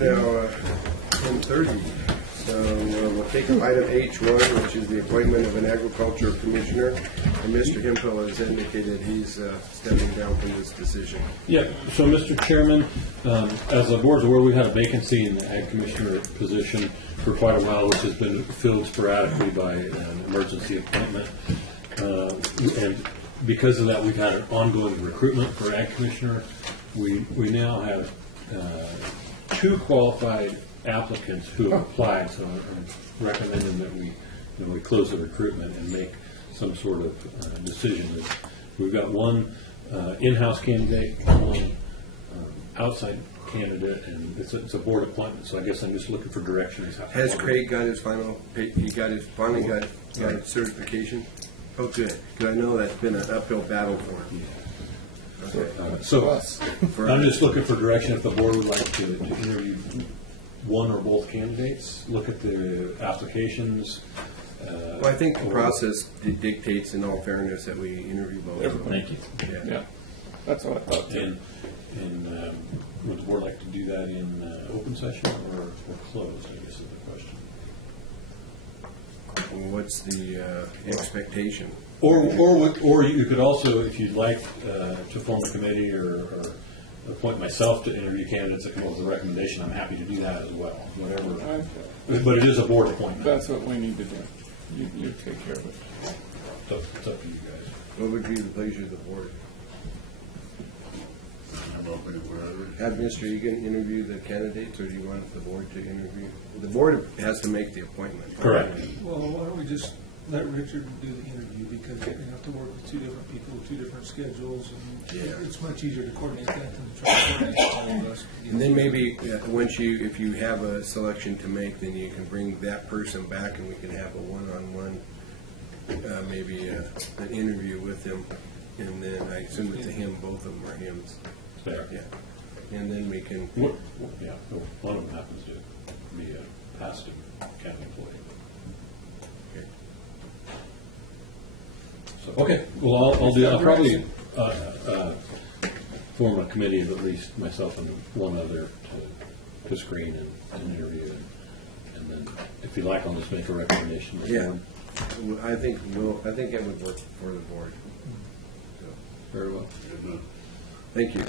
It's now 10:30, so we'll take up item H1, which is the appointment of an agriculture commissioner. And Mr. Hemphill has indicated he's stepping down from this decision. Yeah, so Mr. Chairman, as the board's aware, we've had a vacancy in the ag commissioner position for quite a while, which has been filled sporadically by an emergency appointment. And because of that, we've had an ongoing recruitment for ag commissioner. We now have 2 qualified applicants who have applied, so I'm recommending that we close the recruitment and make some sort of decision. We've got one in-house candidate, one outside candidate, and it's a board appointment. So I guess I'm just looking for direction. Has Craig got his final? He finally got his certification. Oh, good. Because I know that's been an uphill battle for him. Okay. So I'm just looking for direction if the board would like to interview one or both candidates, look at the applications. Well, I think the process dictates, in all fairness, that we interview both. Thank you. Yeah, that's what I thought too. And would the board like to do that in open session or closed, I guess is the question. What's the expectation? Or you could also, if you'd like, to form a committee or appoint myself to interview candidates that come up with a recommendation. I'm happy to do that as well. Whatever. But it is a board appointment. That's what we need to do. You take care of it. So it's up to you guys. What would be the pleasure of the board? Have Mr. Egan interview the candidates, or do you want the board to interview? The board has to make the appointment. Correct. Well, why don't we just let Richard do the interview, because you're going to have to work with 2 different people with 2 different schedules, and it's much easier to coordinate that than to try to coordinate all of us. And then maybe if you have a selection to make, then you can bring that person back, and we can have a one-on-one, maybe an interview with him, and then I assume it's a him. Both of them are hims. Fair. Yeah. And then we can. Yeah. One of them happens to be a past county employee. Okay. Well, I'll probably form a committee of at least myself and one other to screen and interview, and then if you like, I'll just make a recommendation. Yeah, I think it would work for the board. So. Very well. Thank you.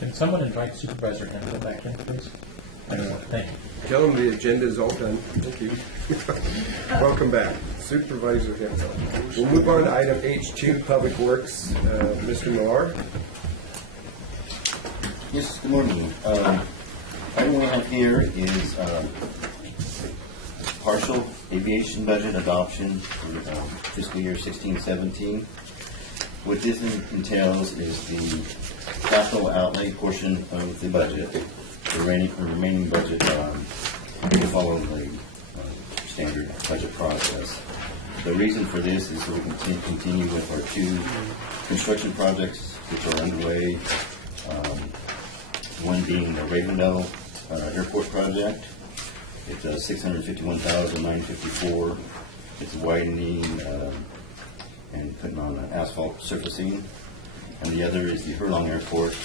Can someone invite Supervisor Hemphill back in, please? Thank you. Tell them the agenda is all done. Thank you. Welcome back. Supervisor Hemphill. We'll move on to item H2, Public Works. Mr. Millar. Yes, good morning. Item we have here is partial aviation budget adoption for fiscal year 16-17. What this entails is the capital outlay portion of the budget. The remaining budget will follow the standard budget process. The reason for this is so we can continue with our 2 construction projects which are underway. One being the Ravendale Airport project. It's $651,954. It's widening and putting on asphalt surfacing. And the other is the Hurlong Airport,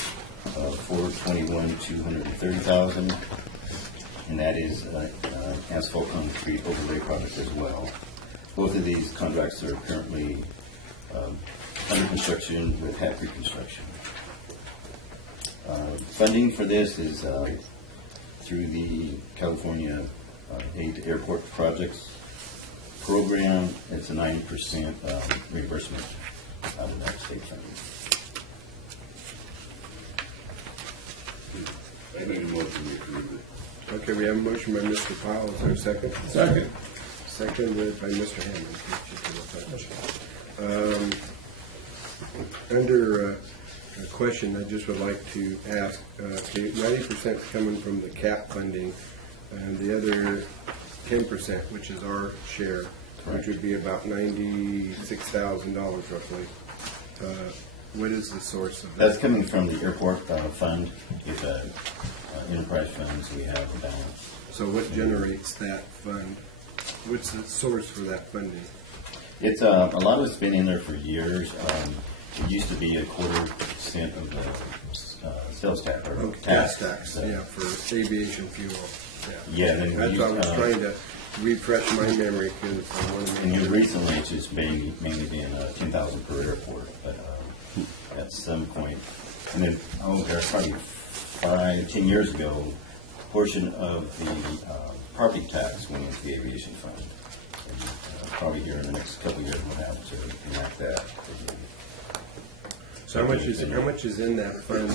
$421,230,000, and that is asphalt concrete overlay project as well. Both of these contracts are currently under construction with HAP reconstruction. Funding for this is through the California Aid to Airport Projects program. It's a 90% reimbursement out of that state funding. I make a motion to approve it. Okay, we have a motion by Mr. Powell. Is there a second? Second. Seconded by Mr. Hammond. Under a question, I just would like to ask, 90% coming from the CAP funding, and the other 10%, which is our share, which would be about $96,000 roughly. What is the source of that? That's coming from the airport fund. It's enterprise funds we have a balance. So what generates that fund? What's the source for that funding? It's a lot of it's been in there for years. It used to be 0.25% of the sales tax, or gas tax, yeah, for aviation fuel. Yeah, then we That's use, why I was trying to refresh my memory because I want to and make you sure. recently, it's just mainly been 10,000 per airport, but at some point, and then, there's probably 5-10 years ago, a portion of the property tax went into the aviation fund. And, probably here in the next couple of years, we'll have to enact that. So how much is in that fund?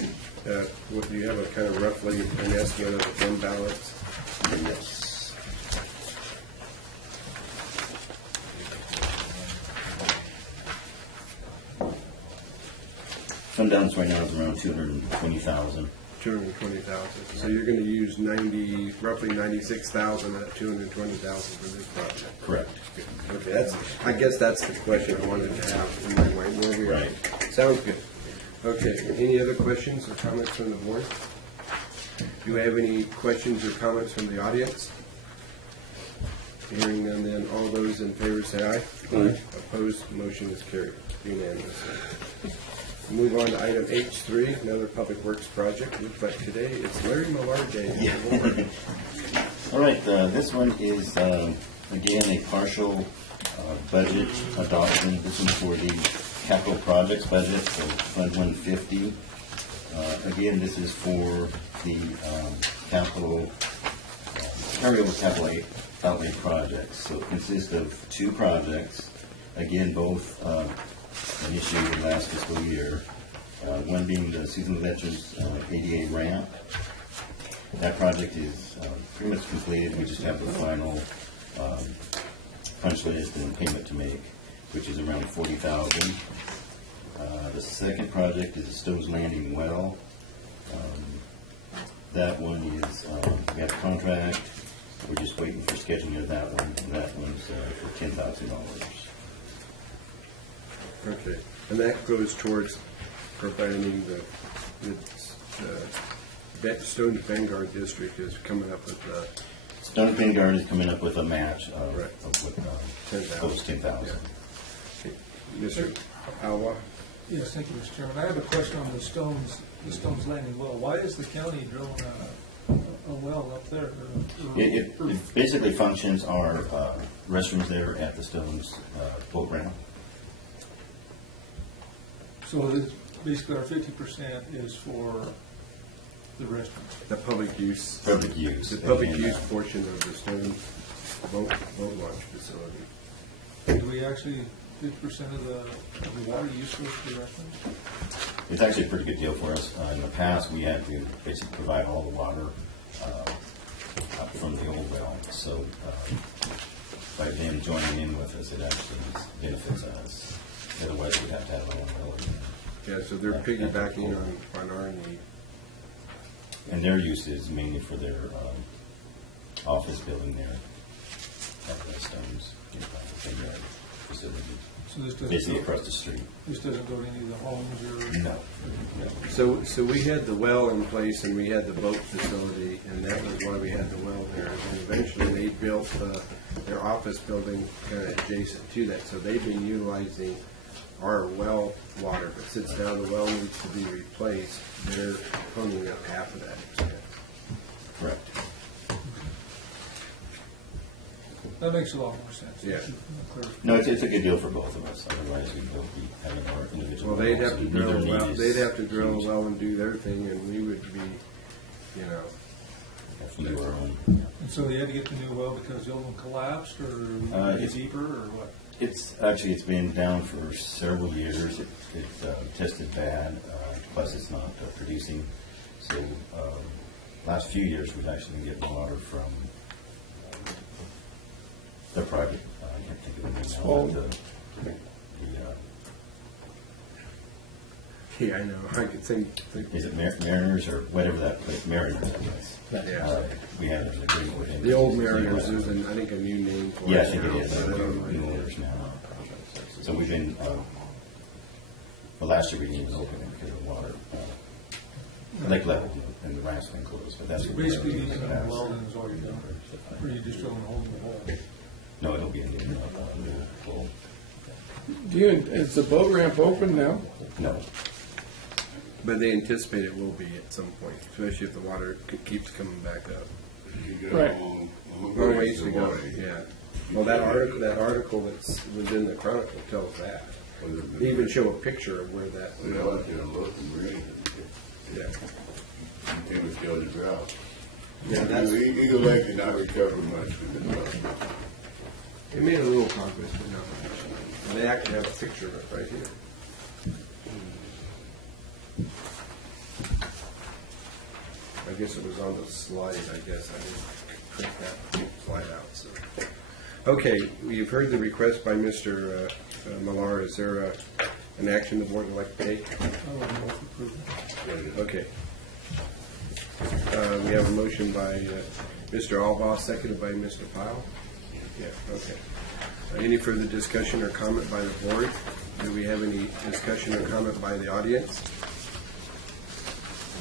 What, do you have a kind of roughly an estimate of the fund balance? Yes. Fund balance right now is around 220,000. 220,000. So you're going to use roughly 96,000 at 220,000 for this project. Correct. Okay, I guess that's the question I wanted to have in my mind. Where we are. Right. Sounds good. Okay, any other questions or comments from the board? Do we have any questions or comments from the audience? Hearing none, then all those in favor say aye. Aye. Opposed, motion is carried unanimously. Move on to item H3, another public works project. Looks like today it's Larry Millard Day. All right, this one is, again, a partial budget adoption. This one's for the capital projects budget, so Fund 150. Again, this is for the capital, carryover capital outlay projects. So it consists of 2 projects, again, both initiated last fiscal year. One being the seasonal veterans ADA ramp. That project is pretty much completed. We just have the final punch list and payment to make, which is around $40,000. The second project is the Stowe's Landing well. That one is, we have a contract. We're just waiting for scheduling of that one. And that one's for $10,000. Okay, and that goes towards providing the Stone Vanguard District is coming up with Stone Vanguard is coming up with a match Right. with 10,000. those 10,000. Mr. Alwa. Yes, thank you, Mr. Chairman. I have a question on the Stones Landing well. Why is the county drilling a well up there? It basically functions our restrooms there at the Stones boat ramp. So it's basically our 50% is for the restaurant. The public use. Public use. The public And, use portion of the Stone boat launch facility. Do we actually 50% of the water use goes to the restaurant? It's actually a pretty good deal for us. In the past, we had to basically provide all the water up from the old well. So by them joining in with us, it actually benefits us. Otherwise, we'd have to have our own well. Yeah, so they're piggybacking on our need. And their use is mainly for their office building there at the Stones facility. So this Basically doesn't, across the street. this doesn't go to any of the homes or? No. So we had the well in place and we had the boat facility, and that was why we had the well there. And eventually they built their office building kind of adjacent to that. So they've been utilizing our well water, but since now the well needs to be replaced, they're owning up half of that expense. Correct. That makes a lot more sense. Yeah. Clear. No, it's a good deal for both of us. Otherwise, we would be having our individual. Well, they'd have wells, to and drill neither a well, need is they'd have to drill huge. a well and do their thing, and we would be, you know, If we do our own. And so they had to get the new well because the old one collapsed or it's- deeper or what? It's been down for several years. It tested bad. Plus, it's not producing. So, last few years, we've actually been getting water from the private. I can't think of the name now. but yeah, I know, I could think, Is it Mariners or whatever that place? Mariners, I guess. yeah. We have an agreement with them. The old Mariners, there's I think a new name for it. Yeah, I think it now, is. but I don't know. New owners now. So we've been, well, last year we didn't even open it because of water. Lake level and the ramp's been closed, but that's. So basically, you can have a well and it's already done, or you just drilling a hole in the hole. No, it'll be a new pool. Is the boat ramp open now? No. But they anticipate it will be at some point, especially if the water keeps coming back up. You got Right. a long Ways to go, yeah. Well, that article was in the Chronicle tells that. They even show a picture of where that, Well, I can look and read yeah. and can't even tell the drought. Yeah, that's, Eagle Lake did not recover much from the drought. it made a little progress, but not much. And they actually have a picture of it right here. I guess it was on the slide, I guess. I didn't print that slide out, so. Okay, you've heard the request by Mr. Millar. Is there an action the board would like to take? I would move for approval. Okay. We have a motion by Mr. Albaugh, seconded by Mr. Pyle. Yeah, okay. Any further discussion or comment by the board? Do we have any discussion or comment by the audience?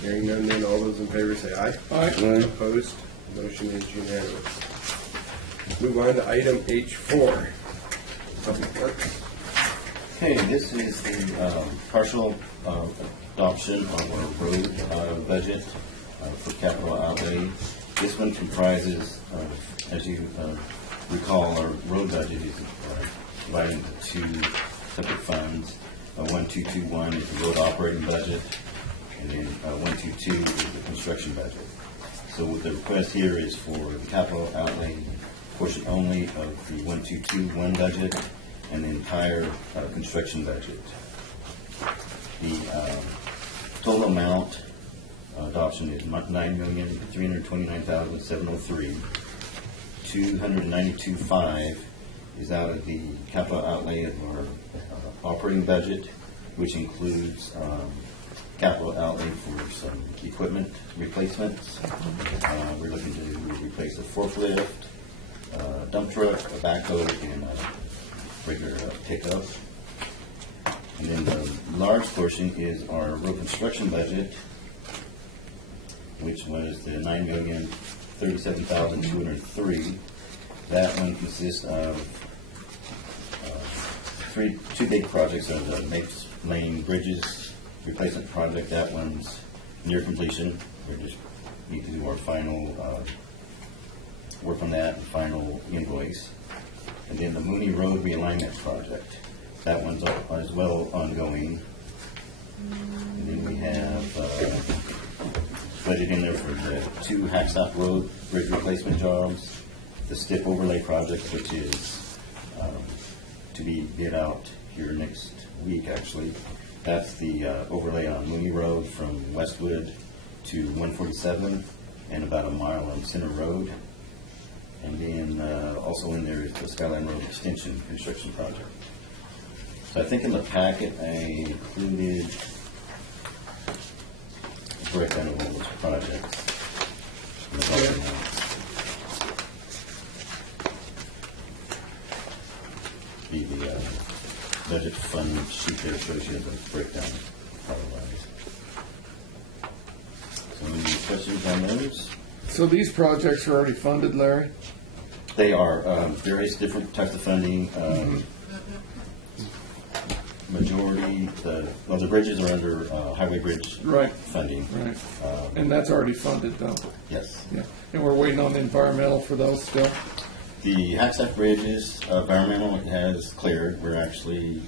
Hearing none, then all those in favor say aye. Aye. Opposed? Motion is unanimous. Move on to item H4. Public Works. Okay, this is the partial adoption of our road budget for capital outlay. This one comprises, as you recall, our road budget is divided into two separate funds. 1221 is the road operating budget, and then 122 is the construction budget. So what the request here is for the capital outlay portion only of the 1221 budget and the entire construction budget. The total amount adoption is $9,329,703. $292,500 is out of the capital outlay of our operating budget, which includes capital outlay for some equipment replacements. We're looking to replace a forklift, dump truck, a backhoe, and a regular pickup. And then the large portion is our road construction budget, which was the $9,037,203. That one consists of two big projects. Of the Mapes Lane Bridges replacement project. That one's near completion. We just need to do our final work on that and final invoice. And then the Mooney Road realignment project. That one's as well ongoing. And then we have budget in there for the two Hackstock Road bridge replacement jobs, the STIP overlay project, which is to be bid out here next week, actually. That's the overlay on Mooney Road from Westwood to 147 and about a mile on Center Road. And then also in there is the Skyline Road Extension construction project. So I think in the packet I included a breakdown of all those projects. in the document. The budget fund sheet there shows you the breakdown otherwise. So any questions on those? So these projects are already funded, Larry? They are various different types of funding. Majority, the bridges are under highway bridge Right. funding. Right. And that's already funded though? Yes. Yeah. And we're waiting on the environmental for those still? The Hacksack Bridges, environmental has cleared. We're actually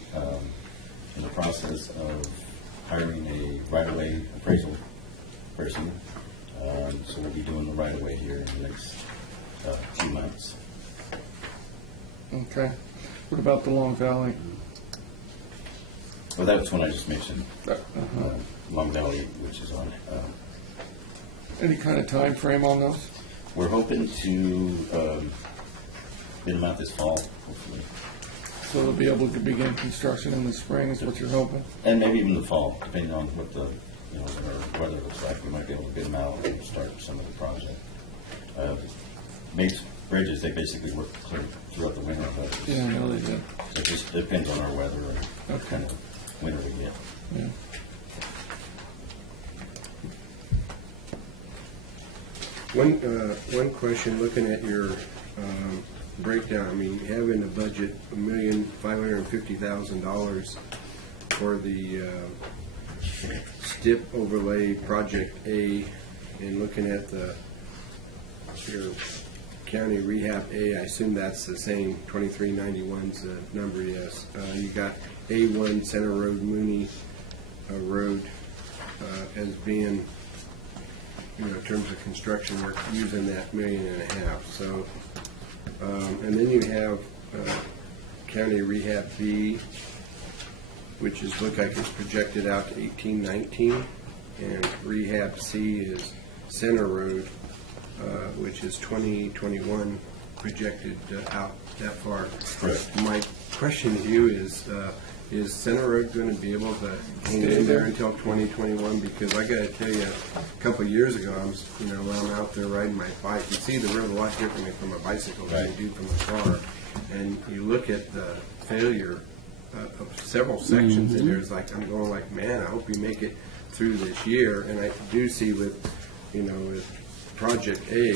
in the process of hiring a right-of-way appraisal person. So we'll be doing the right-of-way here in the next few months. Okay. What about the Long Valley? Well, that's one I just mentioned, Uh-huh. Long Valley, which is on. Any kind of time frame on those? We're hoping to bid them out this fall, hopefully. So they'll be able to begin construction in the spring is what you're hoping? And maybe even the fall, depending on what the, what our weather looks like. We might be able to bid them out and start some of the project. Mapes Bridges, they basically work clear throughout the winter, but Yeah, I know they do. it just depends on our weather and what Okay. kind of winter we get. Yeah. One question, looking at your breakdown, I mean, you have in the budget $1,550,000 for the dip overlay project A and looking at your county rehab A, I assume that's the same, 2391's the number, yes. You got A1 Center Road, Mooney Road as being, in terms of construction work, using that $1.5 million. So, and then you have county rehab B, which is look like it's projected out to 1819, and rehab C is Center Road, which is 2021 projected out that far. My question to you is Center Road going to be able to hang in there until 2021? Because I got to tell you, a couple of years ago, I was, when I'm out there riding my bike, you see the road a lot differently from a bicycle than you do from a car. And you look at the failure of several sections, and there's like, I'm going like, man, I hope we make it through this year. And I do see with, with Project A,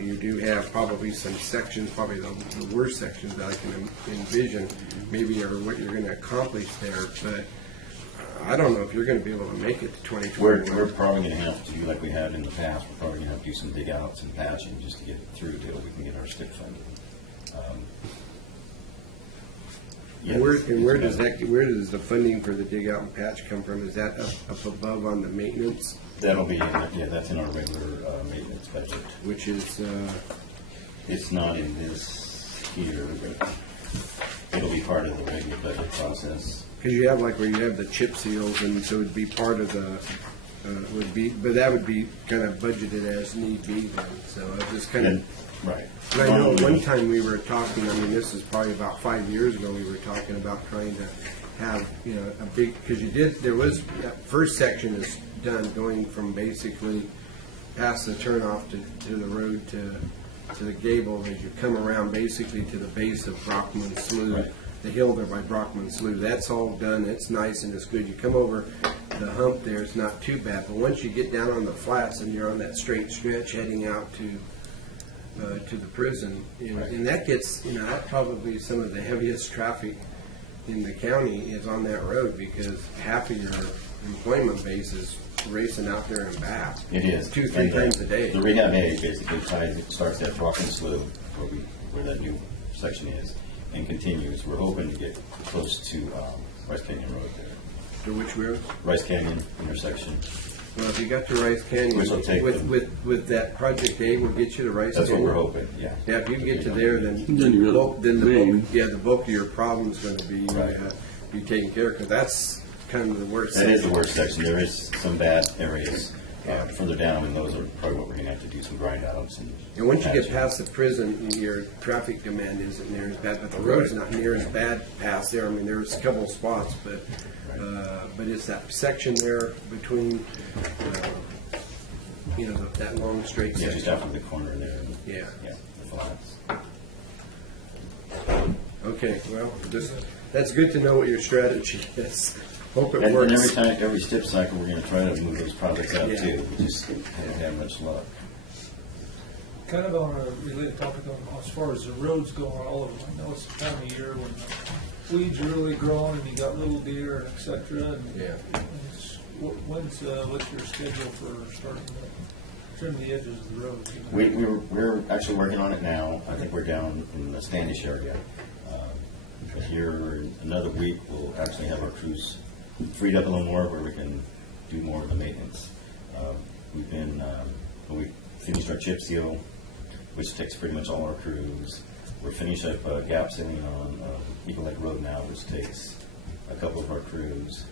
you do have probably some sections, probably the worst sections that I can envision, maybe are what you're going to accomplish there. But I don't know if you're going to be able to make it to 2021. We're probably going to have to do like we had in the past. We're probably going to have to do some dig outs and patching just to get it through till we can get our stick funded. Where does the funding for the dig out and patch come from? Is that up above on the maintenance? That'll be, that's in our regular maintenance budget. Which is, It's not in this here, but it'll be part of the regular budget process. because you have like where you have the chip seals, and so it'd be part of the, but that would be kind of budgeted as need be then. So I just kind of. Right. And I know one time we were talking, this is probably about 5 years ago, we were talking about trying to have, a big, because there was, that first section is done going from basically past the turnoff to the road to the gable as you come around basically to the base of Brockman Slough, Right. the hill there by Brockman Slough. That's all done. It's nice and it's good. You come over the hump there, it's not too bad. But once you get down on the flats and you're on that straight stretch heading out to the prison, and that gets, that probably some of the heaviest traffic in the county is on that road, because half of your employment base is racing out there and back. It is. 2-3 times a day. The rehab A basically starts at Brockman Slough, where that new section is, and continues. We're hoping to get close to Rice Canyon Road there. To which road? Rice Canyon intersection. Well, if you got to Rice Canyon, Which will take with that Project A, will get you to Rice That's what Canyon. we're hoping, yeah. Yeah, if you can get to there, then you're the bulk of your problem is going to be Right. be taken care of, because that's kind of the worst. That is the worst section. There is some bad areas further down, and those are probably what we're going to have to do some grind outs. And once you get past the prison, your traffic demand isn't near as bad, but the road's not near as bad past there. There's a couple of spots, but it's that section there between, that long straight Yeah, section. just after the corner there. Yeah. Yeah, the flats. Okay, well, that's good to know what your strategy is. Hope it And works. every step cycle, we're going to try to move those projects out Yeah. too. We just haven't had much luck. Kind of on a related topic, as far as the roads go on all of them, I know it's the time of year when weeds are really growing and you got little deer and et cetera. And Yeah. what's your schedule for starting to trim the edges of the roads? You know? We're actually working on it now. I think we're down in the Standish area. But here in another week, we'll actually have our crews freed up a little more where we can do more of the maintenance. We finished our chip seal, which takes pretty much all our crews. We're finishing up gap sealing on Eagle Lake Road now, which takes a couple of our crews.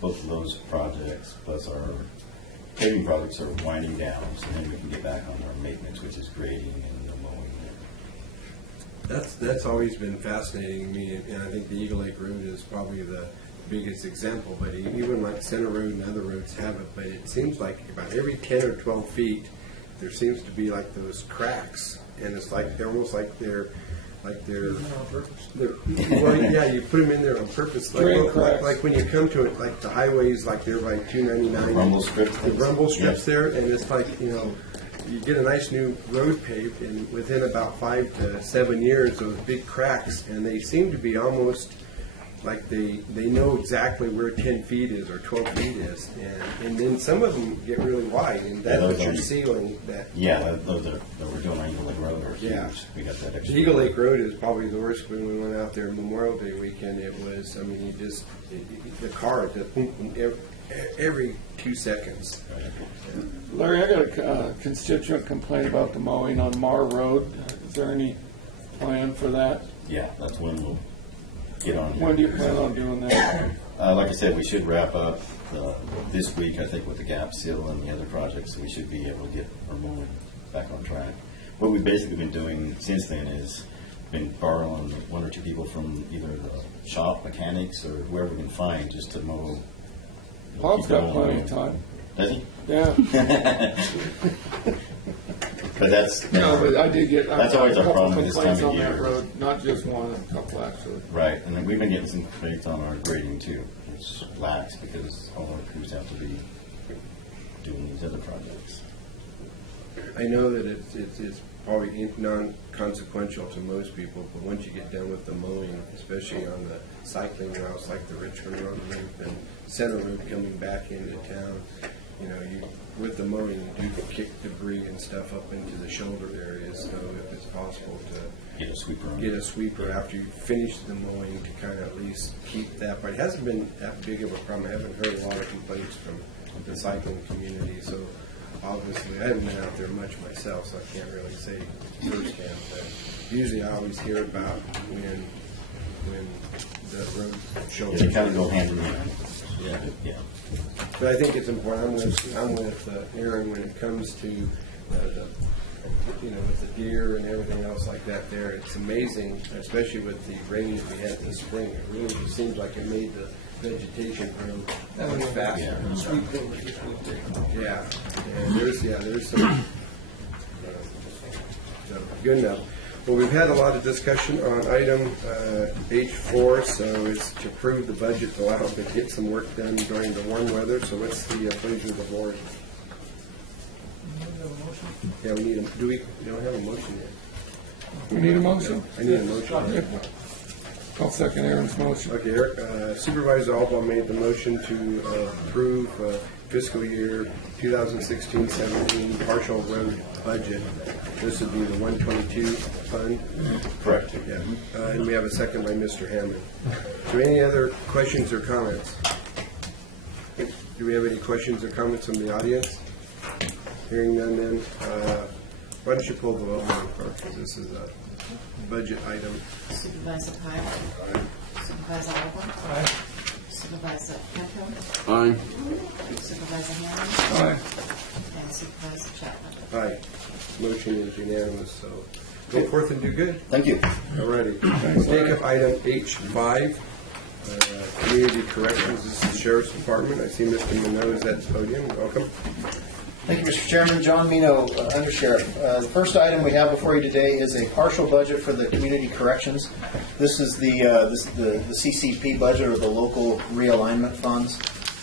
Both of those projects, plus our paving projects, are winding down, so then we can get back on our maintenance, which is grading and the mowing. That's always been fascinating to me, and I think the Eagle Lake Road is probably the biggest example, but even like Center Road and other roads have it, but it seems like about every 10 or 12 feet, there seems to be like those cracks, and it's like, they're almost like they're On purpose. well, yeah, you put them in there on purpose, Drain cracks. like when you come to it, like the highways, like they're by 299. Rumble strips. The rumble strips Yeah. there, and it's like, you get a nice new road paved, and within about 5 to 7 years, those big cracks, and they seem to be almost like they know exactly where 10 feet is or 12 feet is, and then some of them get really wide, and that's what you're sealing. That Those are, we're doing on Eagle Lake Road are huge. Yeah. We got that extra. Eagle Lake Road is probably the worst. When we went out there Memorial Day weekend, it was, I mean, the car, just boom, boom, every 2 seconds. Larry, I got a constituent complaint about the mowing on Mar Road. Is there any plan for that? Yeah, that's when we'll get on here. When do you plan on doing that? Like I said, we should wrap up this week, I think, with the gap seal and the other projects. So we should be able to get our mowing back on track. What we've basically been doing since then is been borrowing 1 or 2 people from either the shop, mechanics, or whoever we can find just to mow. Bob's keep got going. plenty of time. Does he? Yeah. But that's No, but I did get That's a always our couple problem with this complaints time of on that year. road. Not just one, a couple actually. right. And then we've been getting some complaints on our grading too. It's lax because all our crews have to be doing these other projects. I know that it's probably non-consequential to most people, but once you get done with the mowing, especially on the cycling routes like the Richmond Road loop and Center Loop coming back into town, you know, with the mowing, you do kick debris and stuff up into the shoulder areas. So if it's possible to Get a sweeper on. get a sweeper after you finish the mowing to kind of at least keep that. But it hasn't been that big of a problem. I haven't heard a lot of complaints from the cycling community. So obviously, I haven't been out there much myself, so I can't really say firsthand. But usually, I always hear about when the road shoulders. They kind of go hand in hand. Yeah. But I think it's important. I'm with Aaron when it comes to with the deer and everything else like that. There, it's amazing, especially with the rains we had this spring. It really just seems like it made the vegetation grow much faster. Sweet clover just went there. Yeah, and there's some. So, good enough. Well, we've had a lot of discussion on item H4, so it's to approve the budget to allow to get some work done during the warm weather. So what's the pleasure of the board? Yeah, we need a, we don't have a motion yet. We need a motion? I need a motion. I'll second Aaron's motion. Okay, Eric, Supervisor Alba made the motion to approve fiscal year 2016-17 partial road budget. This would be the 122 fund. Correct. Yeah, and we have a second by Mr. Hammond. So any other questions or comments? Do we have any questions or comments from the audience? Hearing none then, why don't you pull the vote, Madam Clerk, because this is a budget item. Supervisor Pike. Supervisor Alba. Aye. Supervisor Peckham. Aye. Supervisor Hammond. Aye. And Supervisor Chapman. Aye. Motion is unanimous, so go forth and do good. Thank you. Alrighty. We'll take up item H5, Community Corrections. This is the Sheriff's Department. I see Mr. Minot is at the podium. Welcome. Thank you, Mr. Chairman. John Mino, Under Sheriff. The first item we have before you today is a partial budget for the community corrections. This is the CCP budget, or the local realignment funds.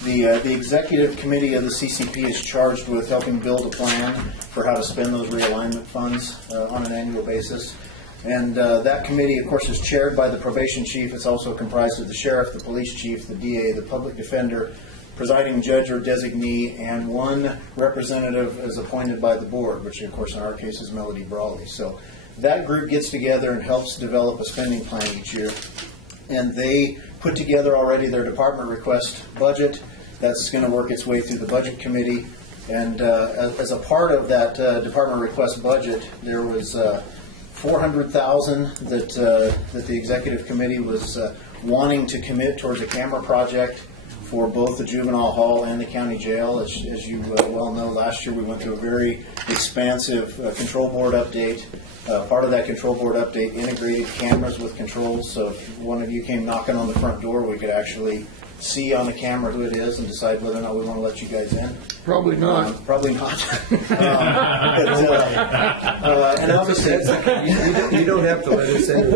The executive committee of the CCP is charged with helping build a plan for how to spend those realignment funds on an annual basis. And that committee, of course, is chaired by the probation chief. It's also comprised of the sheriff, the police chief, the DA, the public defender, presiding judge or designee, and one representative is appointed by the board, which of course in our case is Melody Brawley. So that group gets together and helps develop a spending plan each year. And they put together already their department request budget. That's going to work its way through the budget committee. And as a part of that department request budget, there was $400,000 that the executive committee was wanting to commit towards a camera project for both the juvenile hall and the county jail. As you well know, last year we went through a very expansive control board update. Part of that control board update integrated cameras with controls, so if one of you came knocking on the front door, we could actually see on the camera who it is and decide whether or not we want to let you guys in. Probably not. Probably not. And obviously, You don't have to let us in.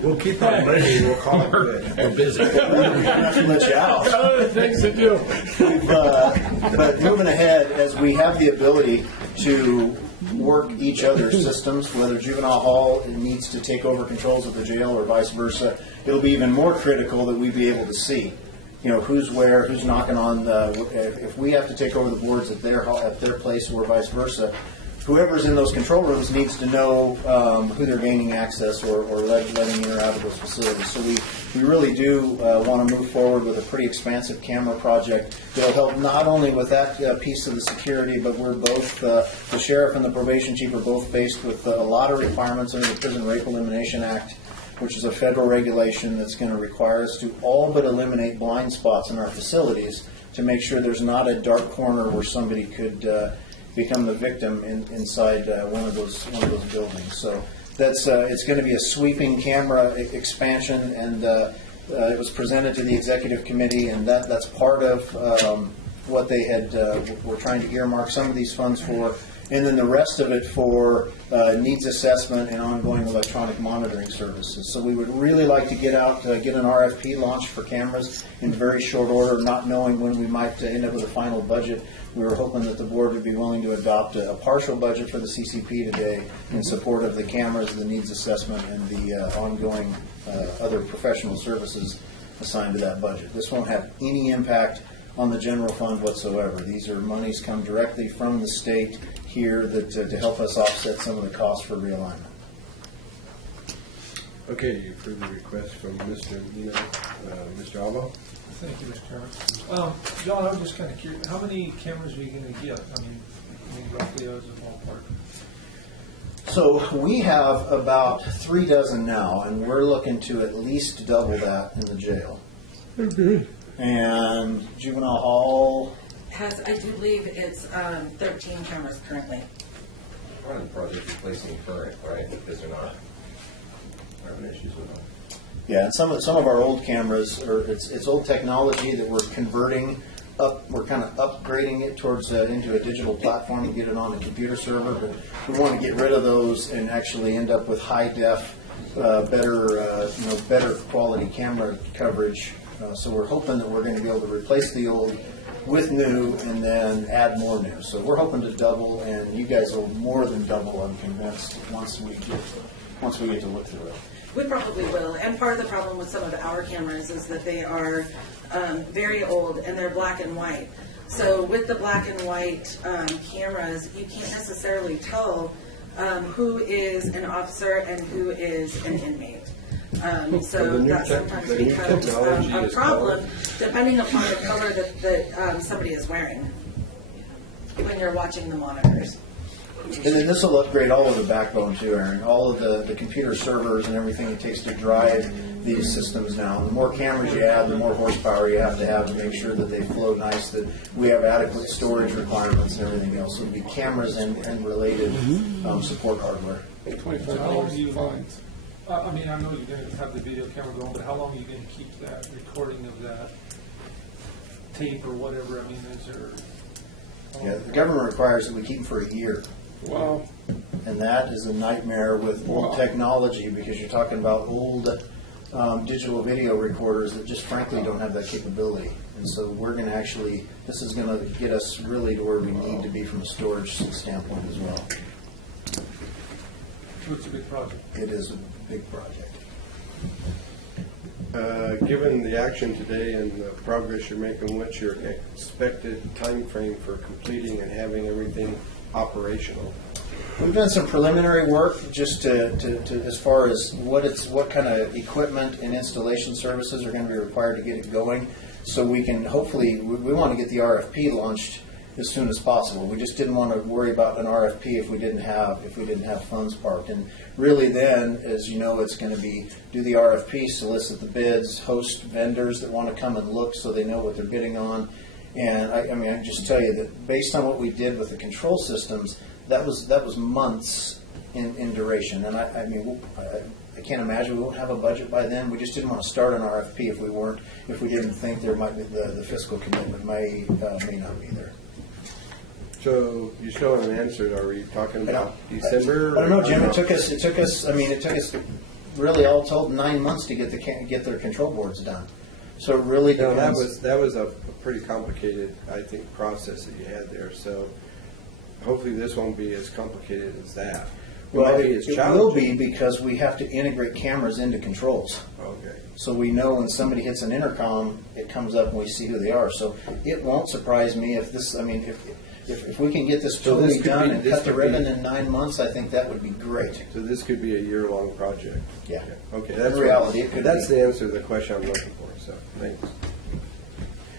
We'll keep on money. We'll call it good. we're busy. To let you out. Other things to do. But moving ahead, as we have the ability to work each other's systems, whether juvenile hall needs to take over controls of the jail or vice versa. It'll be even more critical that we be able to see, who's where, who's knocking on if we have to take over the boards at their place or vice versa. Whoever's in those control rooms needs to know who they're gaining access or letting in or out of those facilities. So we really do want to move forward with a pretty expansive camera project that'll help not only with that piece of the security, but we're both, the sheriff and the probation chief are both faced with a lot of requirements under the Prison Rape Elimination Act, which is a federal regulation that's going to require us to all but eliminate blind spots in our facilities to make sure there's not a dark corner where somebody could become the victim inside one of those buildings. So that's it's going to be a sweeping camera expansion, and it was presented to the executive committee, and that's part of what they had were trying to earmark some of these funds for, and then the rest of it for needs assessment and ongoing electronic monitoring services. So we would really like to get an RFP launched for cameras in very short order, not knowing when we might end up with a final budget. We were hoping that the board would be willing to adopt a partial budget for the CCP today in support of the cameras, the needs assessment, and the ongoing other professional services assigned to that budget. This won't have any impact on the general fund whatsoever. These are monies come directly from the state here that to help us offset some of the costs for realignment. Okay, you've heard the request from Mr. Mr. Alba. Thank you, Mr. Chairman. John, I was just kind of curious, how many cameras are you going to get? I mean, roughly as a ballpark. So we have about 3 dozen now, and we're looking to at least double that in the jail. Okay. And juvenile hall, I do believe it's 13 cameras currently. Part of the project replacing current, right? Because they're not having issues with them. yeah, and some of our old cameras it's old technology that we're converting up. We're kind of upgrading it towards into a digital platform and get it on a computer server. But we want to get rid of those and actually end up with high def, better quality camera coverage. So we're hoping that we're going to be able to replace the old with new and then add more new. So we're hoping to double, and you guys will more than double, I'm convinced, once we get to look through it. We probably will. And part of the problem with some of our cameras is that they are very old and they're black and white. So with the black and white cameras, you can't necessarily tell who is an officer and who is an inmate. So that sometimes becomes a problem depending upon the color that somebody is wearing when you're watching the monitors. And then this will upgrade all of the backbone too, Aaron. All of the computer servers and everything it takes to drive these systems now. The more cameras you add, the more horsepower you have to make sure that they flow nice, that we have adequate storage requirements and everything else. So it'll be cameras and related support hardware. So how long do you, fines. I mean, I know you're going to have the video camera going, but how long are you going to keep that recording of that tape or whatever? I mean, is there... Yeah, the government requires that we keep them for a year. Wow. And that is a nightmare with old technology, because you're talking about old digital video recorders that just frankly don't have that capability. And so we're going to actually, this is going to get us really to where we need to be from a storage standpoint as well. It's a big project. It is a big project. Given the action today and the progress you're making, what's your expected time frame for completing and having everything operational? We've done some preliminary work just to as far as what kind of equipment and installation services are going to be required to get it going. So we can hopefully, we want to get the RFP launched as soon as possible. We just didn't want to worry about an RFP if we didn't have funds parked. And really then, as you know, it's going to be do the RFP, solicit the bids, host vendors that want to come and look so they know what they're bidding on. And I can just tell you that based on what we did with the control systems, that was months in duration. And I can't imagine we won't have a budget by then. We just didn't want to start an RFP if we didn't think there might be the fiscal commitment may not be there. So you still haven't answered. Are we talking about December? I don't know, Jim. It took us really all told 9 months to get their control boards done. So it really depends. That was a pretty complicated, I think, process that you had there. So hopefully this won't be as complicated as that. Well, might be it as will challenging. be because we have to integrate cameras into controls. Okay. So we know when somebody hits an intercom, it comes up and we see who they are. So it won't surprise me if this, I mean, if we can get this So this totally could done be- and this cut the could be- ribbon in 9 months, I think that would be great. So this could be a year-long project? Yeah. Okay, In that's reality, it could that's be. the answer to the question I'm looking for, so, thanks.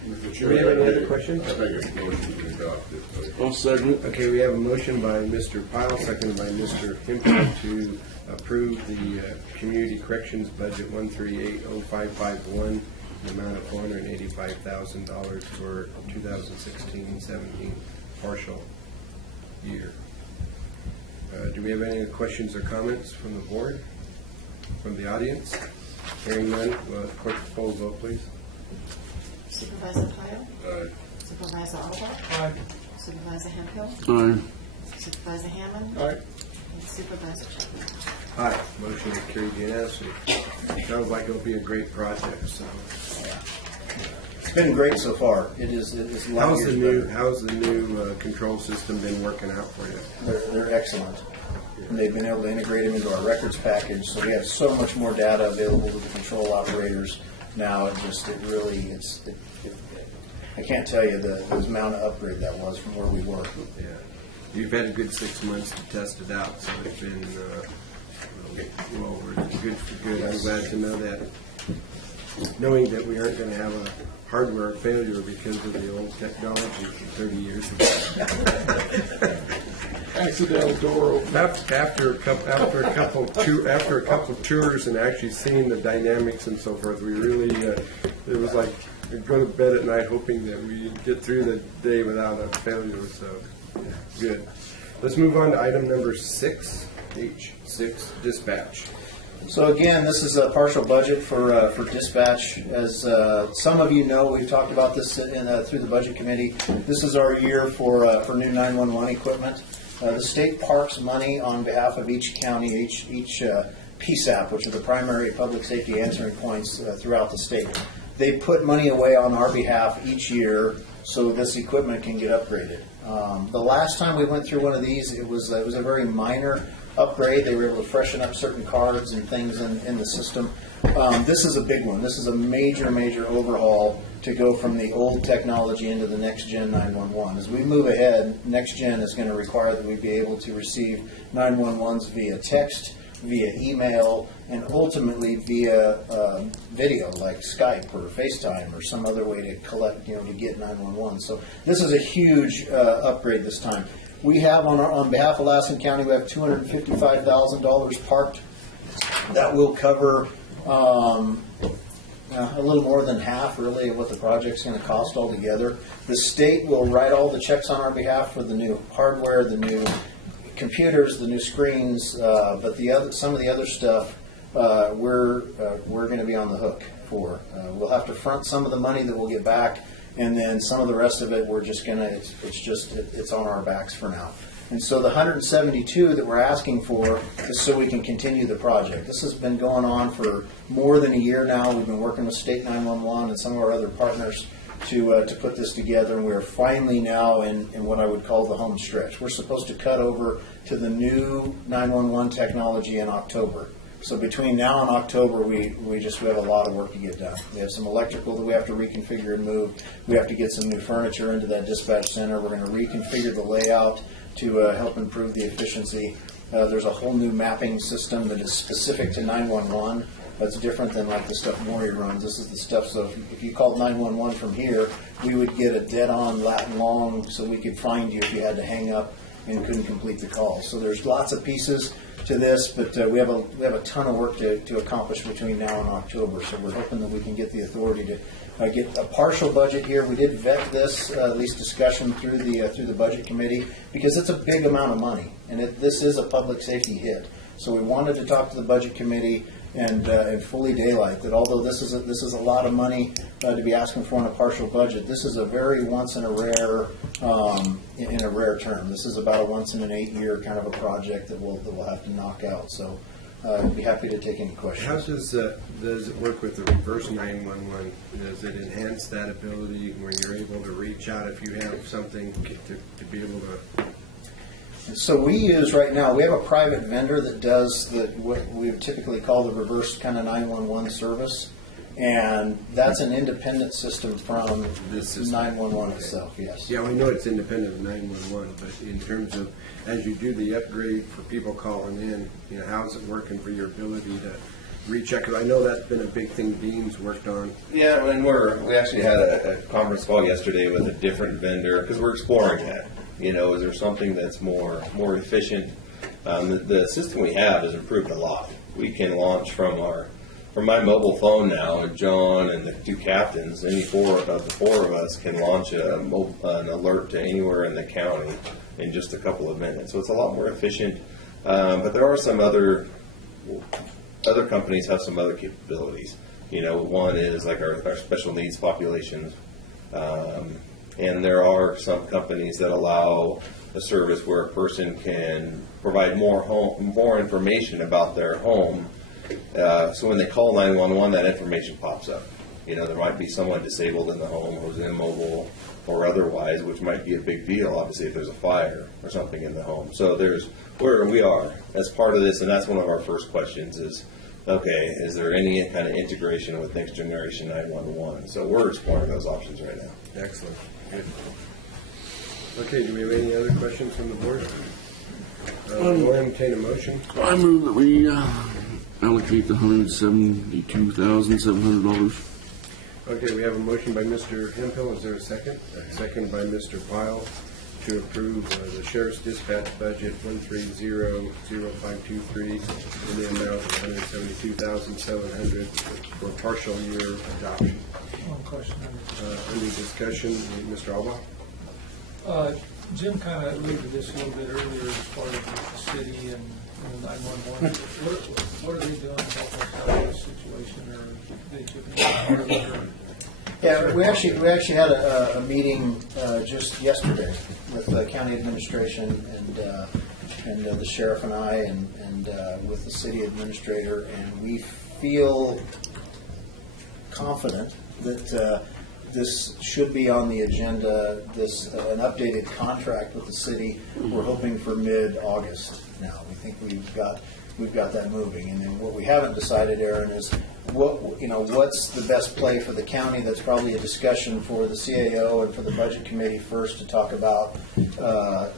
Mr. Do we have any Chairman, other questions? I make a motion to adopt this budget. I'll second. Okay, we have a motion by Mr. Pyle, seconded by Mr. Hempel to approve the Community Corrections Budget 1380551, the amount of $485,000 for 2016-17 partial year. Do we have any questions or comments from the board, from the audience? Hearing none, clerk poll vote, please. Supervisor Pyle? Aye. Supervisor Alba? Aye. Supervisor Hemphill? Aye. Supervisor Hammond? Aye. And Supervisor Chapman? Aye, motion is carried unanimously. Sounds like it'll be a great project, so. It's been great so far. It's a lot How's years the new, better. how's the new control system been working out for you? They're excellent. And they've been able to integrate them into our records package, so we have so much more data available to the control operators now. I can't tell you the amount of upgrade that was from where we were. Yeah. You've had a good 6 months to test it out, so it's been, well, good. I'm glad to know that. Knowing that we aren't gonna have a hardware failure because of the old technology from 30 years ago. Accidental door open. After a couple tours and actually seeing the dynamics and so forth, we really, it was like, we'd go to bed at night hoping that we'd get through the day without a failure, so, yeah, good. Let's move on to item number 6, H6, dispatch. So again, this is a partial budget for dispatch. As some of you know, we've talked about this through the budget committee. This is our year for new 911 equipment. The state parks money on behalf of each county, each PSAP, which are the primary public safety answering points throughout the state. They put money away on our behalf each year so this equipment can get upgraded. The last time we went through one of these, it was a very minor upgrade. They were able to freshen up certain cards and things in the system. This is a big one. This is a major overhaul to go from the old technology into the next gen 911. As we move ahead, next gen is going to require that we be able to receive 911s via text, via email, and ultimately via video like Skype or FaceTime or some other way to collect, to get 911. So this is a huge upgrade this time. We have on behalf of Lassen County, we have $255,000 parked. That will cover a little more than half, really, of what the project's going to cost altogether. The state will write all the checks on our behalf for the new hardware, the new computers, the new screens, but some of the other stuff we're going to be on the hook for. We'll have to front some of the money that we'll get back, and then some of the rest of it we're just going to. It's on our backs for now. And so the 172 that we're asking for is so we can continue the project. This has been going on for more than a year now. We've been working with State 911 and some of our other partners to put this together, and we're finally now in what I would call the home stretch. We're supposed to cut over to the new 911 technology in October. So between now and October, we have a lot of work to get done. We have some electrical that we have to reconfigure and move. We have to get some new furniture into that dispatch center. We're going to reconfigure the layout to help improve the efficiency. There's a whole new mapping system that is specific to 911. That's different than like the stuff Maury runs. This is the stuff, so if you called 911 from here, we would get a dead-on Latin long so we could find you if you had to hang up and couldn't complete the call. So there's lots of pieces to this, but we have a ton of work to accomplish between now and October. So we're hoping that we can get the authority to get a partial budget here. We did vet this, at least discussion through the budget committee, because it's a big amount of money, and this is a public safety hit. So we wanted to talk to the budget committee and fully daylight that although this is a lot of money to be asking for in a partial budget, this is a very once in a rare term. This is about a once in an 8-year kind of a project that we'll have to knock out. So I'd be happy to take any questions. How does it work with the reverse 911? Does it enhance that ability where you're able to reach out if you have something to be able to So we use right now, we have a private vendor that does what we would typically call the reverse kind of 911 service. And that's an independent system from This system. 911 itself, yes. Yeah, we know it's independent of 911, but in terms of, as you do the upgrade for people calling in, you know, how's it working for your ability to recheck? Because I know that's been a big thing Dean's worked on. Yeah, and we actually had a conference call yesterday with a different vendor, because we're exploring that. You know, is there something that's more efficient? The system we have has improved a lot. We can launch from my mobile phone now, and John and the two captains, any four of us can launch an alert to anywhere in the county in just a couple of minutes. So it's a lot more efficient. But there are some other companies have some other capabilities. You know, one is like our special needs populations. And there are some companies that allow a service where a person can provide more information about their home. So when they call 911, that information pops up. You know, there might be someone disabled in the home who's immobile or otherwise, which might be a big deal, obviously, if there's a fire or something in the home. So there's where we are as part of this, and that's one of our first questions is, okay, is there any kind of integration with next generation 911? So we're exploring those options right now. Excellent. Good. Okay, do we have any other questions from the board? We'll entertain a motion. I move that we allocate the $172,700. Okay, we have a motion by Mr. Hemphill. Is there a second? Second by Mr. Pyle to approve the sheriff's dispatch budget 1300523 in the amount of $172,700 for partial year adoption. One question. Under discussion, Mr. Alba? Jim kind of alluded to this a little bit earlier as part of the city and 911. What are they doing to help us out of this situation, or they took part of it? Yeah, we actually had a meeting just yesterday with the county administration and the sheriff and I and with the city administrator, and we feel confident that this should be on the agenda. An updated contract with the city. We're hoping for mid-August now. We think we've got that moving, and then what we haven't decided, Aaron, is what's the best play for the county. That's probably a discussion for the CAO and for the budget committee first to talk about.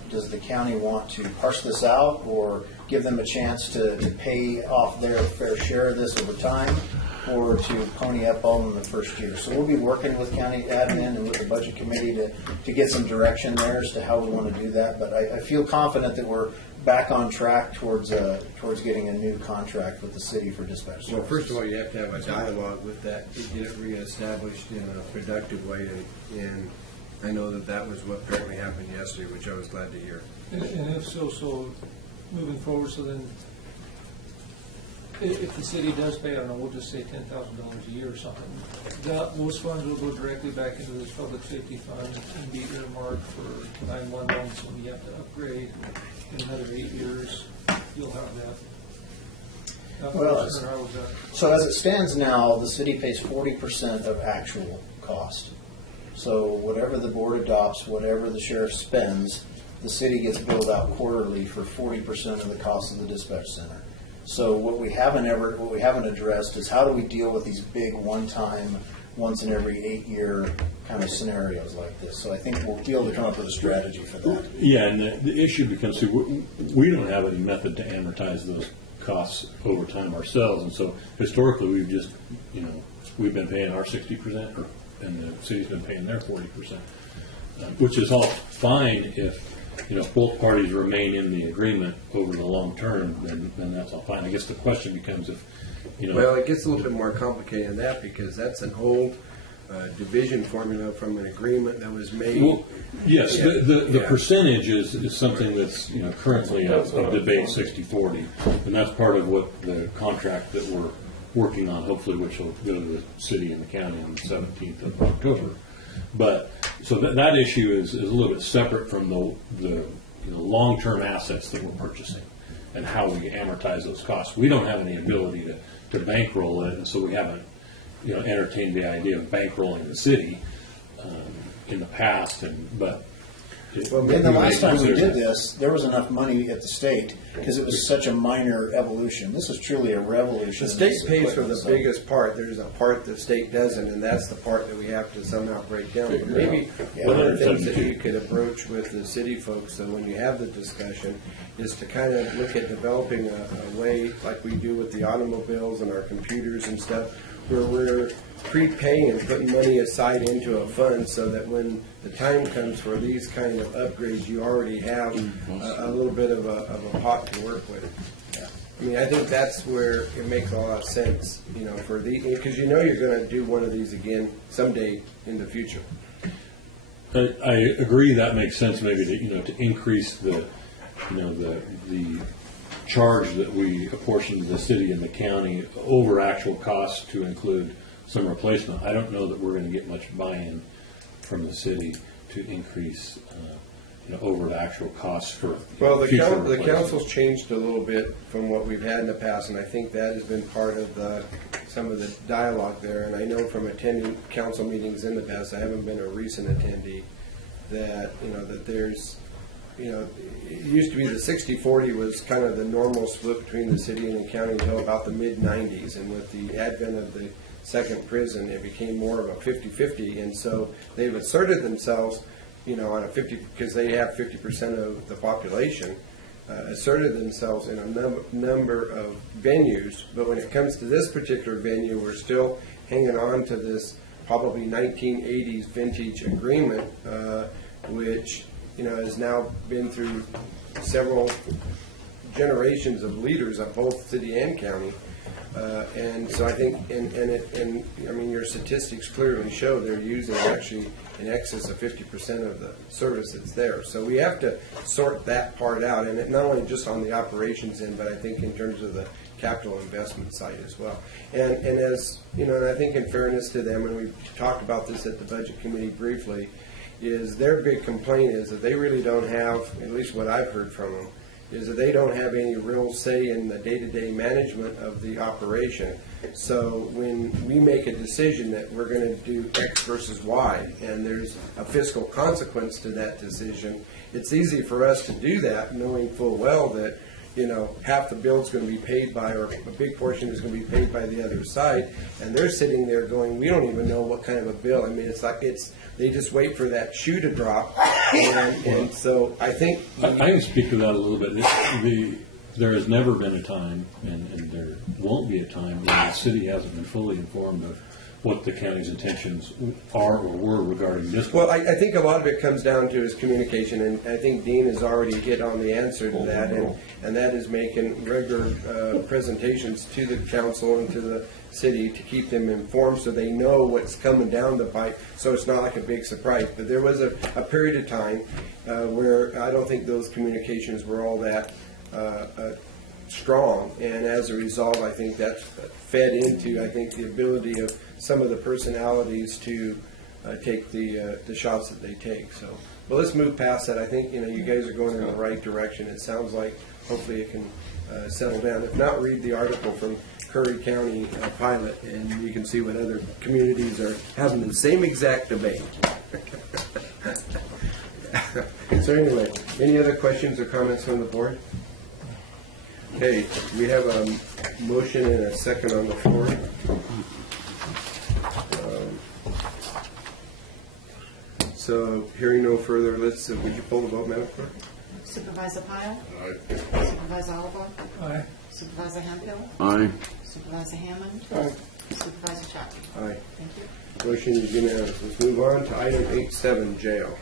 Does the county want to parse this out or give them a chance to pay off their fair share of this over time, or to pony up all in the first year? So we'll be working with county admin and with the budget committee to get some direction there as to how we want to do that. But I feel confident that we're back on track towards getting a new contract with the city for dispatch services. Well, first of all, you have to have a dialogue with that to get it reestablished in a productive way, and I know that was what apparently happened yesterday, which I was glad to hear. And if so moving forward, so then if the city does pay, I don't know, we'll just say $10,000 a year or something, those funds will go directly back into this public safety fund and be earmarked for 911. So when you have to upgrade in another 8 years, you'll have that. Well, so as it stands now, the city pays 40% of actual cost. So whatever the board adopts, whatever the sheriff spends, the city gets billed out quarterly for 40% of the cost of the dispatch center. So what we haven't addressed is how do we deal with these big one-time, once in every 8-year kind of scenarios like this. So I think we'll be able to come up with a strategy for that. Yeah, and the issue becomes, we don't have any method to amortize those costs over time ourselves, and so historically we've been paying our 60%, and the city's been paying their 40%, which is all fine if both parties remain in the agreement over the long term, then that's all fine. I guess the question becomes if, Well, it gets a little bit more complicated than that, because that's an old division formula from an agreement that was made. Well, yes, Yeah. the Yeah. percentage is something that's currently a debate 60-40, and that's part of what the contract that we're working on, hopefully, which will go to the city and the county on the 17th of October. But so that issue is a little bit separate from the long-term assets that we're purchasing and how we amortize those costs. We don't have any ability to bankroll it, and so we haven't entertained the idea of bankrolling the city in the past. But And the last time we did this, there was enough money at the state because it was such a minor evolution. This is truly a revolution. The state in this pays for the equipment, so- biggest part. There's a part the state doesn't, and that's the part that we have to somehow break down. But maybe one of the things that you could approach with the city folks, so when you have the discussion, is to kind of look at developing a way, like we do with the automobiles and our computers and stuff, where we're prepaying and putting money aside into a fund so that when the time comes for these kind of upgrades, you already have a little bit of a pot to work with. I mean, I think that's where it makes a lot of sense, you know, for because you know you're going to do one of these again someday in the future. I agree that makes sense maybe to increase the charge that we apportion to the city and the county over actual costs to include some replacement. I don't know that we're going to get much buy-in from the city to increase over the actual costs for Well, the future the replacement. council's changed a little bit from what we've had in the past, and I think that has been part of some of the dialogue there. And I know from attending council meetings in the past, I haven't been a recent attendee, that that there's it used to be the 60-40 was kind of the normal split between the city and the county until about the mid-90s, and with the advent of the second prison, it became more of a 50-50, and so they've asserted themselves, on a 50, because they have 50% of the population, asserted themselves in a number of venues, but when it comes to this particular venue, we're still hanging on to this probably 1980s vintage agreement, which has now been through several generations of leaders of both city and county. And so I think, and I mean, your statistics clearly show they're using actually in excess of 50% of the service that's there. So we have to sort that part out, and it not only just on the operations end, but I think in terms of the capital investment side as well. And as, and I think in fairness to them, and we talked about this at the Budget Committee briefly, is their big complaint is that they really don't have, at least what I've heard from them, is that they don't have any real say in the day-to-day management of the operation. So when we make a decision that we're going to do X versus Y, and there's a fiscal consequence to that decision, it's easy for us to do that knowing full well that half the bill's going to be paid by, or a big portion is going to be paid by the other side, and they're sitting there going, we don't even know what kind of a bill. I mean, they just wait for that shoe to drop, and so I think I can speak to that a little bit. There has never been a time, and there won't be a time, when the city hasn't been fully informed of what the county's intentions are or were regarding this. Well, I think a lot of it comes down to his communication, and I think Dean has already hit on the answer to that, and that is making regular presentations to the council and to the city to keep them informed so they know what's coming down the pipe, so it's not like a big surprise. But there was a period of time where I don't think those communications were all that strong, and as a result, I think that fed into, I think, the ability of some of the personalities to take the shots that they take. So, but let's move past that. I think you guys are going in the right direction. It sounds like hopefully it can settle down. If not, read the article from Curry County Pilot, and you can see what other communities are having the same exact debate. So anyway, any other questions or comments from the board? Okay, we have a motion and a second on the floor. So hearing no further, would you pull the vote, Madam Clerk? Supervisor Pyle? Aye. Supervisor Oliver? Aye. Supervisor Hemphill? Aye. Supervisor Hammond? Aye. Supervisor Chapman? Aye. Thank you. Motion is unanimous. Let's move on to item 8.7, jail.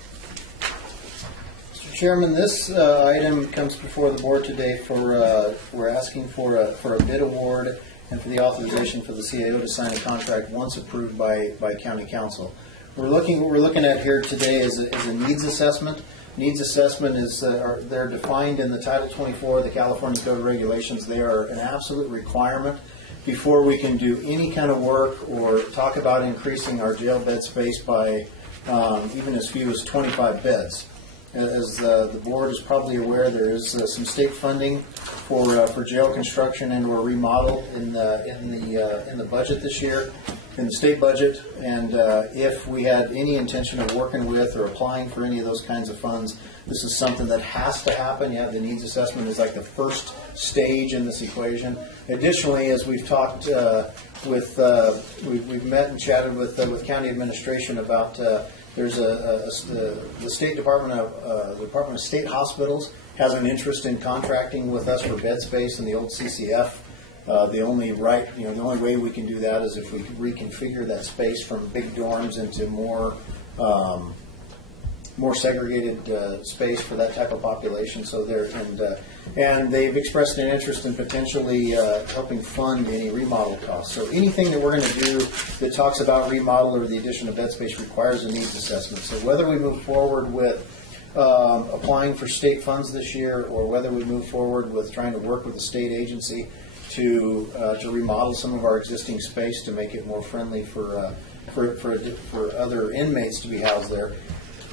Mr. Chairman, this item comes before the board today we're asking for a bid award and for the authorization for the CAO to sign a contract once approved by county council. What we're looking at here today is a needs assessment. Needs assessment they're defined in the Title 24 of the California Code of Regulations. They are an absolute requirement before we can do any kind of work or talk about increasing our jail bed space by even as few as 25 beds. As the board is probably aware, there is some state funding for jail construction and or remodel in the budget this year. in the state budget, and if we had any intention of working with or applying for any of those kinds of funds, this is something that has to happen. You have the needs assessment is like the first stage in this equation. Additionally, as we've talked we've met and chatted with county administration about there's the State Department of State Hospitals has an interest in contracting with us for bed space in the old CCF. The only way we can do that is if we reconfigure that space from big dorms into more segregated space for that type of population. So and they've expressed an interest in potentially helping fund any remodel costs. So anything that we're going to do that talks about remodel or the addition of bed space requires a needs assessment. So whether we move forward with applying for state funds this year, or whether we move forward with trying to work with a state agency to remodel some of our existing space to make it more friendly for other inmates to be housed there,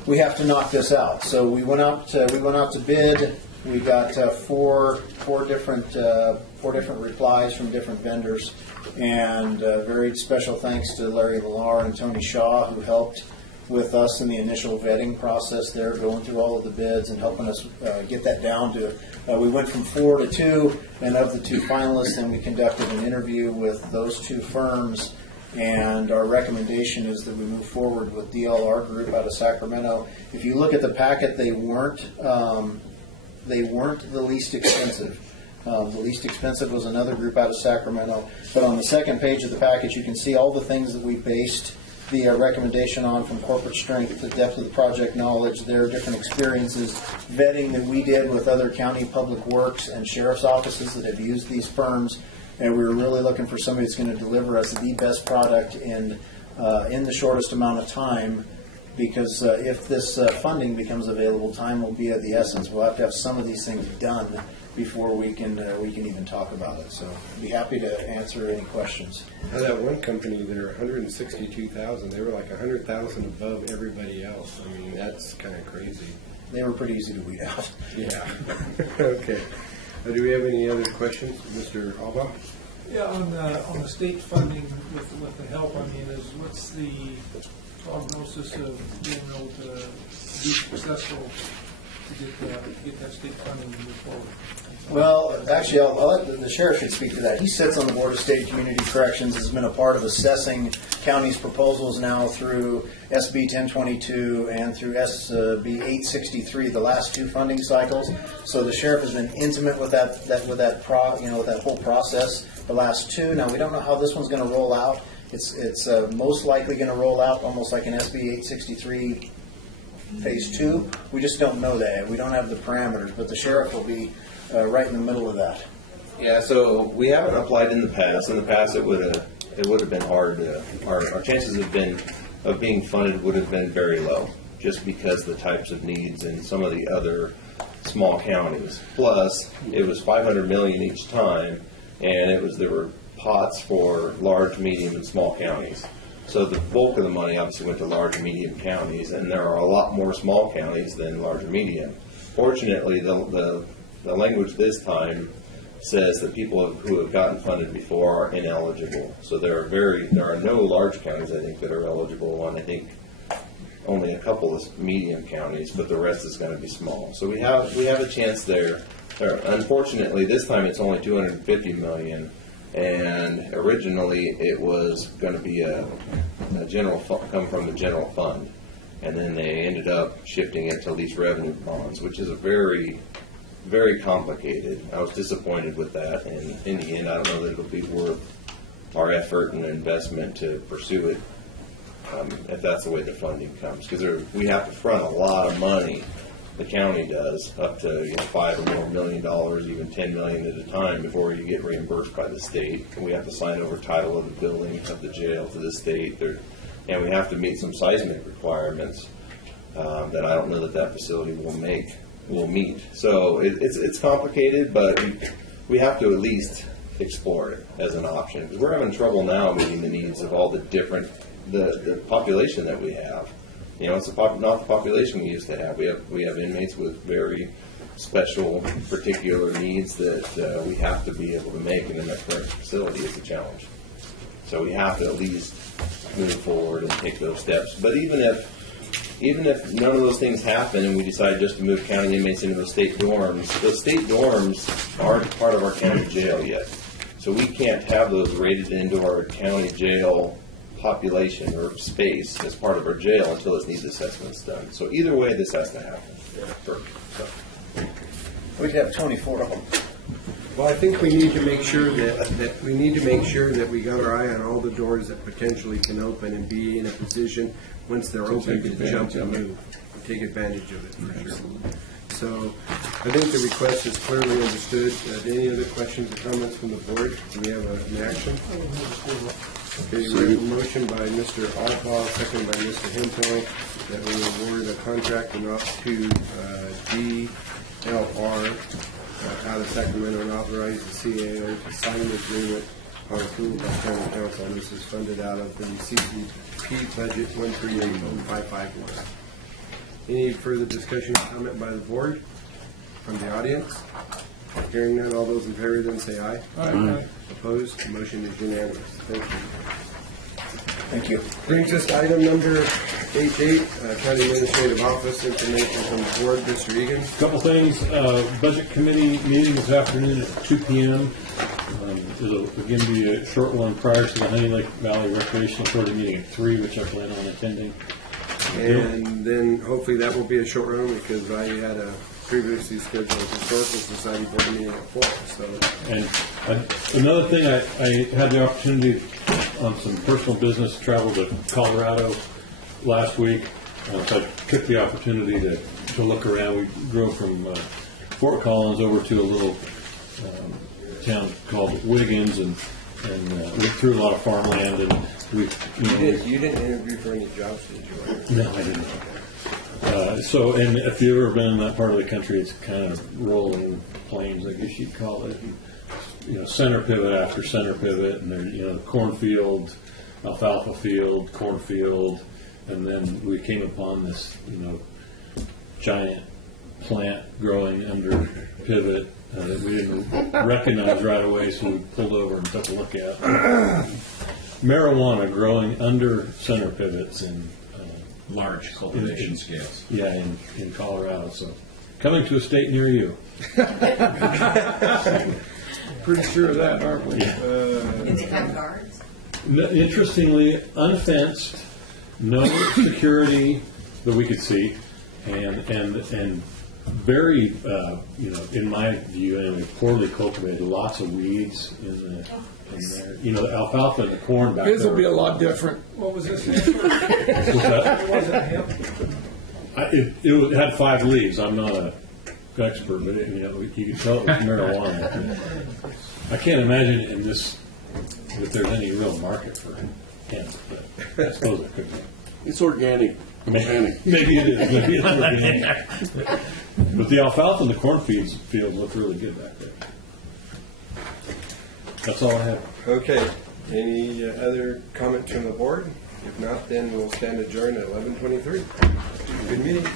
we have to knock this out. So we went out to bid. We got four different replies from different vendors, and very special thanks to Larry Millar and Tony Shaw, who helped with us in the initial vetting process there, going through all of the bids and helping us get that down to, we went from 4 to 2, and of the 2 finalists, then we conducted an interview with those 2 firms, and our recommendation is that we move forward with DLR Group out of Sacramento. If you look at the packet, they weren't the least expensive. The least expensive was another group out of Sacramento, but on the second page of the package, you can see all the things that we based the recommendation on, from corporate strength to depth of the project knowledge, their different experiences, vetting that we did with other county public works and sheriff's offices that have used these firms, and we were really looking for somebody that's going to deliver us the best product in the shortest amount of time, because if this funding becomes available, time will be of the essence. We'll have to have some of these things done before we can even talk about it. So I'd be happy to answer any questions. Now, that one company, they're 162,000. They were like 100,000 above everybody else. I mean, that's kind of crazy. They were pretty easy to weed out. Yeah. Okay. Do we have any other questions, Mr. Alba? Yeah, on the state funding with the help, I mean, what's the prognosis of being able to be successful to get that state funding to move forward? Well, actually, I'll let the sheriff should speak to that. He sits on the Board of State Community Corrections, has been a part of assessing county's proposals now through SB 1022 and through SB 863, the last 2 funding cycles. So the sheriff has been intimate with that whole process, the last 2. Now, we don't know how this one's going to roll out. It's most likely going to roll out almost like an SB 863 Phase 2. We just don't know that. We don't have the parameters, but the sheriff will be right in the middle of that. Yeah, so we haven't applied in the past. In the past, it would have been hard. Our chances of being funded would have been very low, just because the types of needs in some of the other small counties. Plus, it was $500 million each time, and there were pots for large, medium, and small counties. So the bulk of the money obviously went to large and medium counties, and there are a lot more small counties than large and medium. Fortunately, the language this time says that people who have gotten funded before are ineligible. So there are no large counties, I think, that are eligible, and I think only a couple of medium counties, but the rest is going to be small. So we have a chance there. Unfortunately, this time it's only $250 million. And originally it was going to be a general come from the general fund, and then they ended up shifting it to lease revenue bonds, which is a very, very complicated. I was disappointed with that, and in the end, I don't know that it'll be worth our effort and investment to pursue it if that's the way the funding comes, because we have to front a lot of money. The county does, up to $5 or more million, even $10 million at a time before you get reimbursed by the state. And we have to sign over title of the building of the jail to the state, and we have to meet some seismic requirements that I don't know that facility will meet. So it's complicated, but we have to at least explore it as an option, because we're having trouble now meeting the needs of all the different the population that we have. It's not the population we used to have. We have inmates with very special, particular needs that we have to be able to make, and in that current facility is a challenge. So we have to at least move forward and take those steps. But even if none of those things happen and we decide just to move county inmates into the state dorms aren't part of our county jail yet. So we can't have those rated into our county jail population or space as part of our jail until this needs assessment's done. So either way, this has to happen. We'd have 24 of them. Well, I think we need to make sure that we got our eye on all the doors that potentially can open and be in a position, once they're open, to jump and move, and take advantage of it, for sure. So, I think the request is clearly understood. Any other questions or comments from the board? Do we have an action? Okay, we have a motion by Mr. Alpha, second by Mr. Hemphill, that we award a contract to DLR out of Sacramento and authorize the CAO to sign the agreement on approval by county council. And this is funded out of the CCP budget 1380551. Any further discussion or comment by the board from the audience? Hearing none, all those in favor then say aye. Aye. Opposed? The motion is unanimous. Thank you. Thank you. Brings us to item number 88, County Administrative Office information from the board. Mr. Egan. Couple things. Budget committee meeting this afternoon at 2 p.m. It'll again be a short one prior to the Honey Lake Valley Recreational Authority meeting at 3, which I plan on attending. And then hopefully that will be a short one because I had a previously scheduled Historical Society board meeting at 4. So. And another thing, I had the opportunity on some personal business travel to Colorado last week. So I took the opportunity to look around. We drove from Fort Collins over to a little town called Wiggins and went through a lot of farmland. And we, You didn't interview for any jobs, did you? No, I didn't. And if you've ever been in that part of the country, it's kind of rolling plains, I guess you'd call it. And, center pivot after center pivot, and there, cornfield, alfalfa field, cornfield, and then we came upon this, giant plant growing under pivot that we didn't recognize right away, so we pulled over and took a look at. Marijuana growing under center pivots in large cultivation scales. Yeah, in Colorado. So, coming to a state near you. Pretty sure of that, aren't we? Do they have guards? Interestingly, unfenced, no security that we could see, and very, in my view, anyway, poorly cultivated. Lots of weeds in there. The alfalfa and the corn back His there. will be a lot different. What was this? What's that? Was it hemp? It had 5 leaves. I'm not an expert, but you can tell it was marijuana. I can't imagine that there's any real market for hemp, but I suppose it could be. It's organic. Maybe it is. Maybe it's organic. But the alfalfa and the cornfields look really good back there. That's all I have. Okay. Any other comments from the board? If not, then we'll stand adjourned at 11:23. Good meeting.